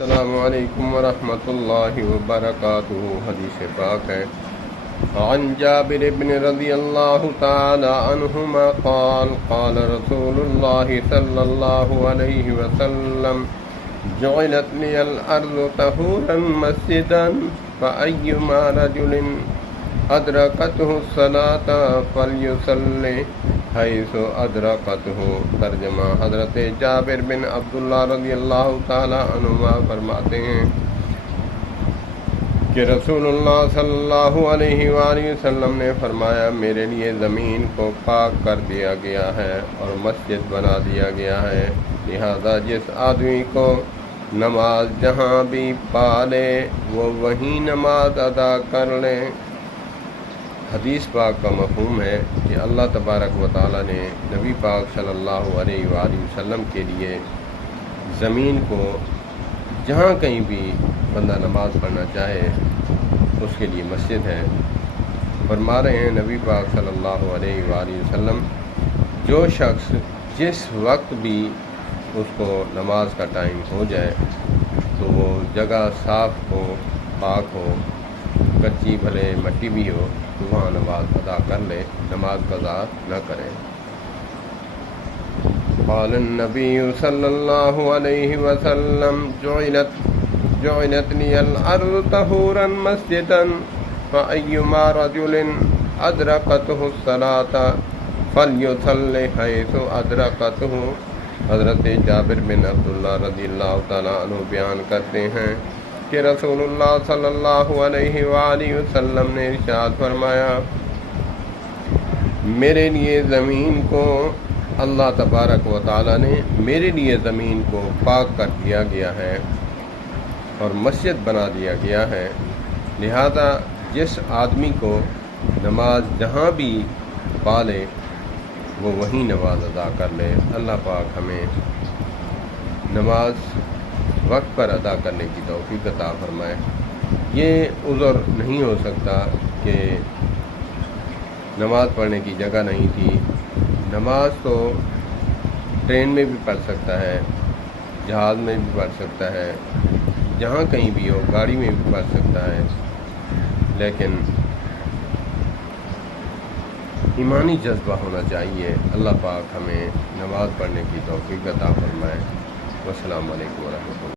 السلام علیکم ورحمۃ اللہ وبرکاتہ۔ حدیث پاک ہے عن جابر بن رضی اللہ تعالی عنہما قال قال رسول اللہ صلی اللہ علیہ وسلم جعلت لی الارض طہورا مسجدا فأیما رجل ادرکته الصلاة فلیصلی حیث ادرکته۔ ترجمہ: حضرت جابر بن عبداللہ رضی اللہ تعالی عنہما فرماتے ہیں کہ رسول اللہ صلی اللہ علیہ وآلہ وسلم نے فرمایا، میرے لیے زمین کو پاک کر دیا گیا ہے اور مسجد بنا دیا گیا ہے، لہذا جس آدمی کو نماز جہاں بھی پالے وہ وہیں نماز ادا کر لے۔ حدیث پاک کا مفہوم ہے کہ اللہ تبارک و تعالیٰ نے نبی پاک صلی اللہ علیہ وآلہ وسلم کے لیے زمین کو جہاں کہیں بھی بندہ نماز پڑھنا چاہے اس کے لیے مسجد ہے۔ فرما رہے ہیں نبی پاک صلی اللہ علیہ وآلہ وسلم، جو شخص جس وقت بھی اس کو نماز کا ٹائم ہو جائے تو وہ جگہ صاف ہو، پاک ہو، کچی بھلے مٹی بھی ہو تو وہاں نماز ادا کر لے، نماز قضا نہ کرے۔ قال النبی صلی اللہ علیہ وسلم جعلت لی الارض طہورا مسجدا فأیما رجل ادرکته الصلاة فلیصلی حیث ادرکته۔ حضرت جابر بن عبداللہ رضی اللہ تعالیٰ عنہ بیان کرتے ہیں کہ رسول اللہ صلی اللہ علیہ وآلہ وسلم نے ارشاد فرمایا، میرے لیے زمین کو اللہ تبارک و تعالیٰ نے میرے لیے زمین کو پاک کر دیا گیا ہے اور مسجد بنا دیا گیا ہے، لہذا جس آدمی کو نماز جہاں بھی پالے وہ وہیں نماز ادا کر لے۔ اللہ پاک ہمیں نماز وقت پر ادا کرنے کی توفیق عطا فرمائے۔ یہ عذر نہیں ہو سکتا کہ نماز پڑھنے کی جگہ نہیں تھی۔ نماز تو ٹرین میں بھی پڑھ سکتا ہے، جہاز میں بھی پڑھ سکتا ہے، جہاں کہیں بھی ہو، گاڑی میں بھی پڑھ سکتا ہے، لیکن ایمانی جذبہ ہونا چاہیے۔ اللہ پاک ہمیں نماز پڑھنے کی توفیق عطا فرمائے۔ والسلام علیکم ورحمۃ اللہ۔